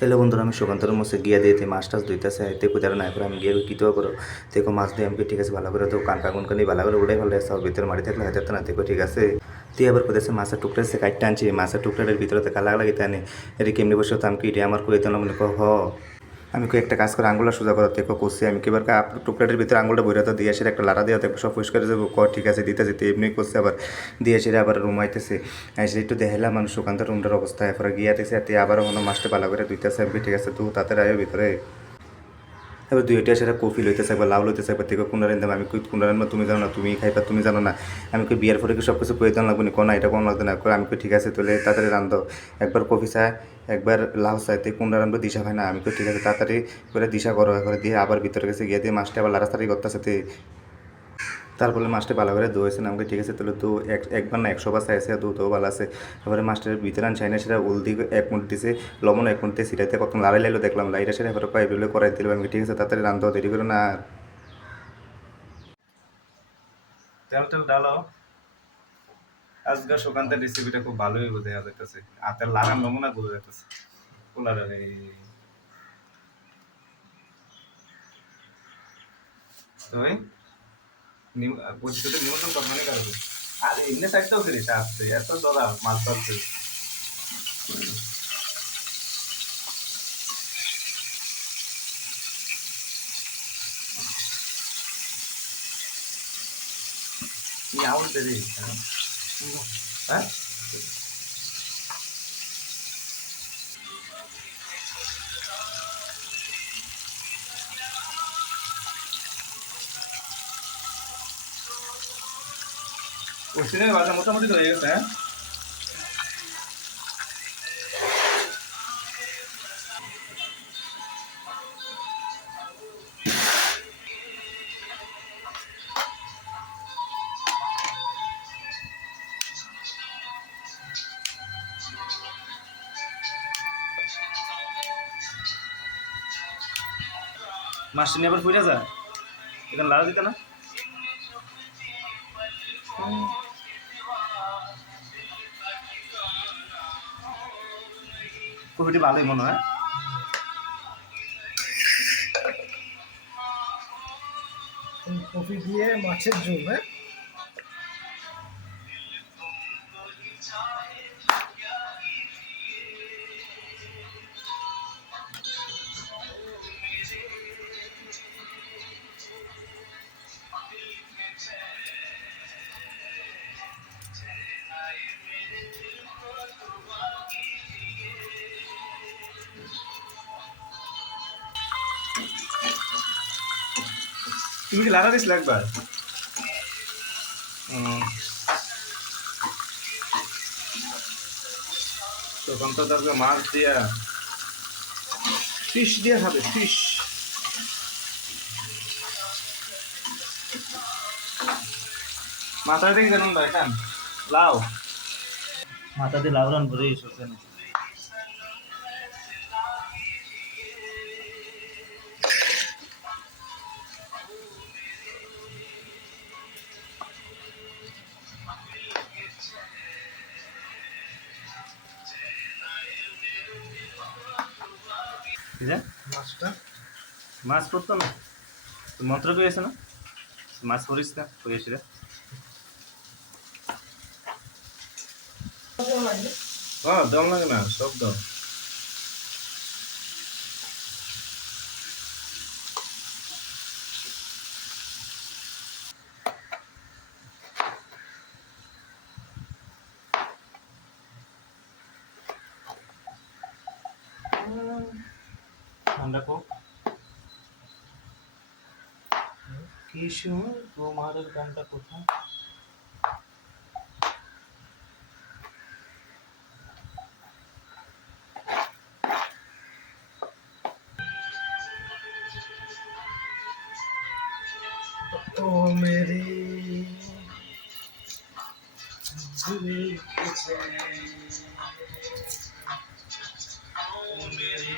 Hello বন্ধুরা, আমি সুকান্তর মুছে গিয়া দিয়ে মাছ টাছ ধুইতেছে এতে কোথাও না করে আমি গিয়ে কিতো করো দেখো মাছ দিয়ে আমাকে ঠিক আছে ভালো করে তো কানকানি ভালো করে উড়ে ফেলে সব ভিতরে মারি থাকলে হাতে না দেখো ঠিক আছে। তুই আবার কোথায় মাছের টুকরা সে কাটতে আনছি মাছের টুকরাটার ভিতরে তো কালা লাগে তাই এটা কেমনি বসে তো আমি কি এটা আমার কই দিলাম মনে কহ আমি কই একটা কাজ করে আঙুলটা সোজা করো দেখো করছি আমি কিবার টুকরাটির ভিতরে আঙুলটা বইরা তো দিয়ে আসে একটা লাড়া দিয়ে দেখো সব পরিষ্কার যাবো ক ঠিক আছে দিতে যেতে এমনি করছে আবার দিয়ে এসে আবার রুম আইতেছে এসে একটু দেখালাম মানুষ সুকান্তের রুমটার অবস্থা এরপরে গিয়ে দেখছে আবার কোনো মাছটা ভালো করে ধুইতেছে আমি ঠিক আছে তুই তাতে আয় ভিতরে এবার দুইটা সেটা কফি লইতেছে একবার লাউ লইতেছে একবার থেকে কোন রান্না আমি কই কোন রান্না তুমি জানো না তুমি খাইবা তুমি জানো না আমি কই বিয়ার পরে কি সব কিছু কই দেন লাগবে না কোনা এটা কোন লাগবে না আমি কই ঠিক আছে তাহলে তাড়াতাড়ি রান্ধো একবার কফি চায় একবার লাউ চাইতে কোনটা রান্না দিশা হয় না আমি কই ঠিক আছে তাড়াতাড়ি করে দিশা করো করে দিয়ে আবার ভিতরে গেছে গিয়ে দিয়ে মাছটা আবার লাড়াতাড়ি করতেছে তারপরে মাছটা ভালো করে ধুয়েছেন আমাকে ঠিক আছে তাহলে তো একবার না 100 বার চাইছে তো ভালো আছে। তারপরে মাছটার ভিতরে আনছে না সেটা হলদি 1 মিনিট দিছে লবণ 1 মিনিট দিয়ে সিটাইতে কত লাড়াই লাইলো দেখলাম লাইটা সেটা এবার কয় এগুলো করাই দিলাম আমি ঠিক আছে তাড়াতাড়ি রান্ধতে দেরি করে না। তেল টেল ডালো আজকে সুকান্তের রেসিপিটা খুব ভালোই বোঝা যাইতেছে হাতের লাগাম নমুনা বোঝা যাইতেছে পোলারে তুই পরিচিত নিমন্ত্রণ কত মানে কারো আর এমনি সাইডটাও ফিরিস আসছে এত দরা মাছ ধরছে நீ அவனுக்கு தெரியும் ওই বাজার মোটামুটি তো হয়ে গেছে হ্যাঁ মাছটা নিয়ে আবার ফুটে যায় এখানে লাড়া দিতে না কফিটি ভালোই মনে হয় কফি দিয়ে মাছের ঝোল হ্যাঁ তুমি কি লাড়া দিস একবার তখন তো তারপরে মাছ দিয়া ফিশ দিয়ে খাবে ফিশ মাথায় দেখি জানুন ভাই খান লাউ মাথা দিয়ে লাউ রান ভরে এসেছেন মাছটা মাছ করতো না মন্ত্র পেয়েছে না মাছ করিস না করিয়েছিল হ্যাঁ দম লাগে না সব দম ঠান্ডা কোক কিশোর তোমার গানটা কোথায় ও মেরি দিল কি चैन ओ मेरी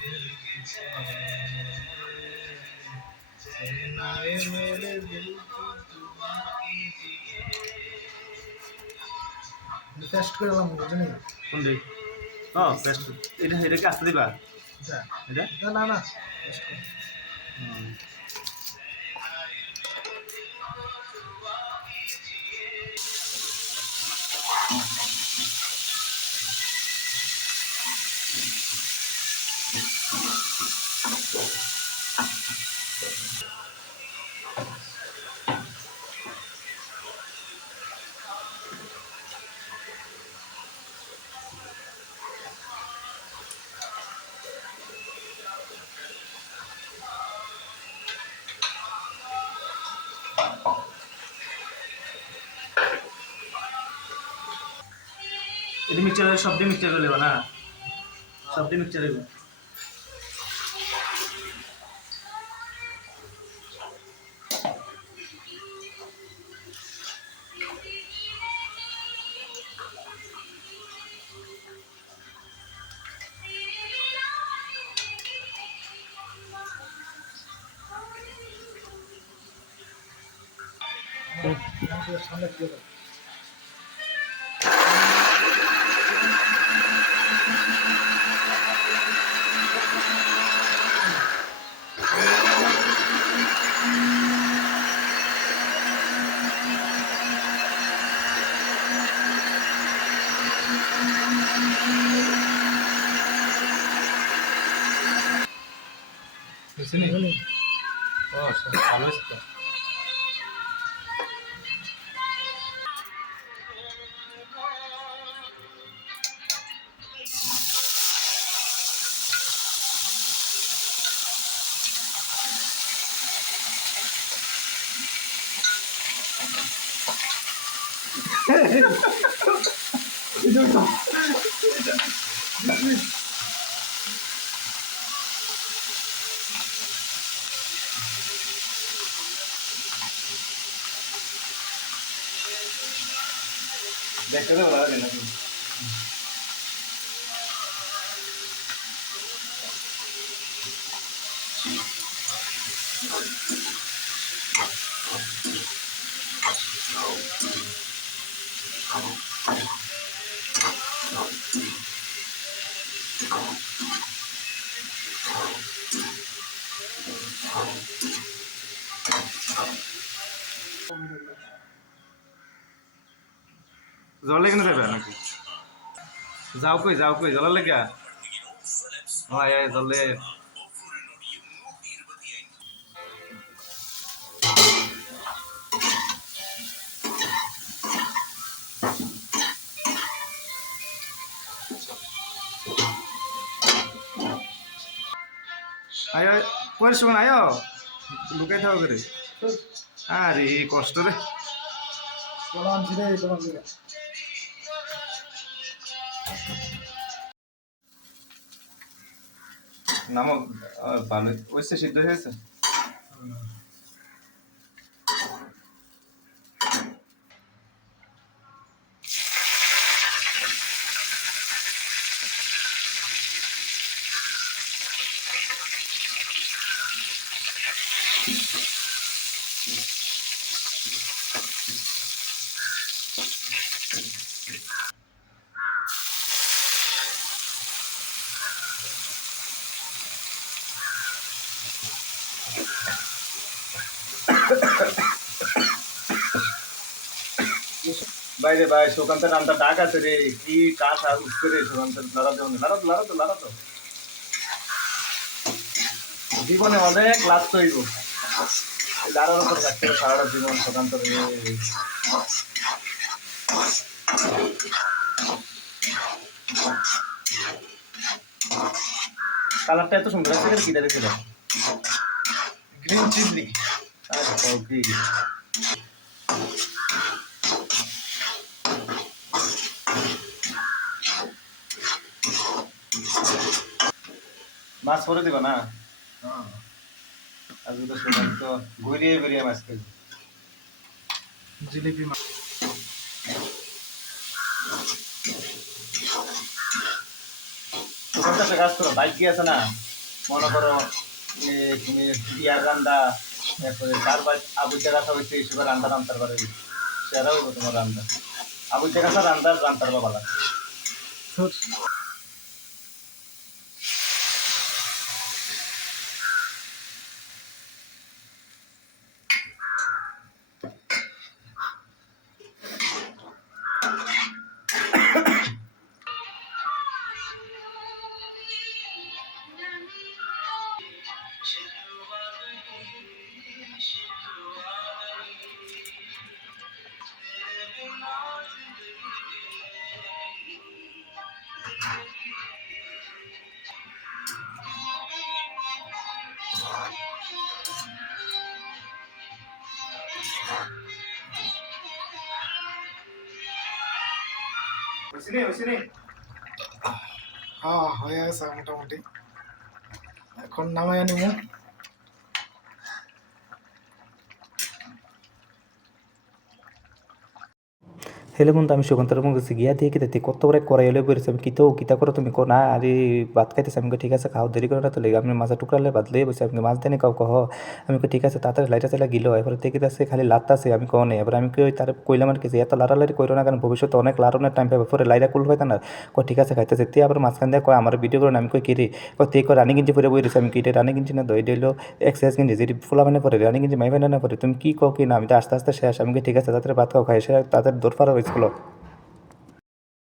दिल की चैन आए मेरे दिल को दुआ कीजिए টেস্ট করে এলাম বুঝলি কোন দিক পেস্ট এটাকে আসতে দিবা এটা না না টেস্ট করে এটা মিক্সচার সব দিয়ে মিক্সচার করে দেবা না সব দিয়ে মিক্সচার দেবো সামনে দিয়ে দাও বুঝছিনি ও ভালো হয়েছে তো দেখতে তো ভালো লাগে নাকি জলে কেন যাবে নাকি যাও কই জলের লেগা জলে আয় পরিশ্রম আয় লুকাই থাকো করে আরে কষ্ট রে তোমার জিরে তোমার জিরে নামক ভালো ওইসে সিদ্ধ হয়েছে বাইরে ভাই সুকান্তের নামটা ডাক আছে রে কি কাজ আর উঠছে রে সুকান্তের লড়াতো জীবনে অনেক লাভ তৈব দাঁড়ার উপর থাকতে সারাটা জীবন সুকান্তর কালারটা এত সুন্দর আছে কি দেখে গ্রিন চিলি ওকে মাছ করে দিবা না আজকে তো সবাই তো ঘুরিয়ে মাছ খাই জিলিপি তোমার কাছে কাজ করো বাইক কি আছে না মনে করো তুমি বিয়ার রান্দা তারপরে চার বাইক আবুজা রাখা হয়েছে এইসবের রান্না রান্তার পারে সেরা হইব তোমার রান্না আবু দেখা স্যার রান্তার বাবা হ্যাঁ হয়ে গেছে মোটামুটি, এখন নামাই নিব। হেলে বন্ধু আমি সুগন্ধার মুখ গেছি গিয়া দিয়ে কিতে কত করে করাই এলে বেরোছে আমি কিতো কিতা করো তুমি না আরে ভাত খাইতেছি আমি ঠিক আছে খাও দেরি করে না তো লেগে আমি মাছা টুকরালে ভাত লয়ে বসে আমি মাছ দেনি কাউ কহ আমি ঠিক আছে তাড়াতাড়ি লাইটা চালা গিলো এবার দেখে আছে খালি লাত্তাছে আমি কহ নেই এবার আমি কই তার কইলাম আর কিছু এত লাড়ালাড়ি করো না কারণ ভবিষ্যতে অনেক লাড়নের টাইম পাবে পরে লাইরা কুল পাইতা না ঠিক আছে খাইতেছে তে আবার মাঝখান দিয়ে কয় আমার ভিডিও করে আমি কই কিরে তে কয় রানি গিঞ্জি পরে বই রয়েছে আমি কিরে রানি গিঞ্জি না দই দিল এক্সারসাইজ গিঞ্জি যেটি ফুলা মানে পরে রানি গিঞ্জি মাই না পরে তুমি কি কও কি না আমি তো আস্তে আস্তে শেষ আমি ঠিক আছে তাড়াতাড়ি ভাত খাও খাই সে তাদের দৌড় পাড়া হয়েছিল।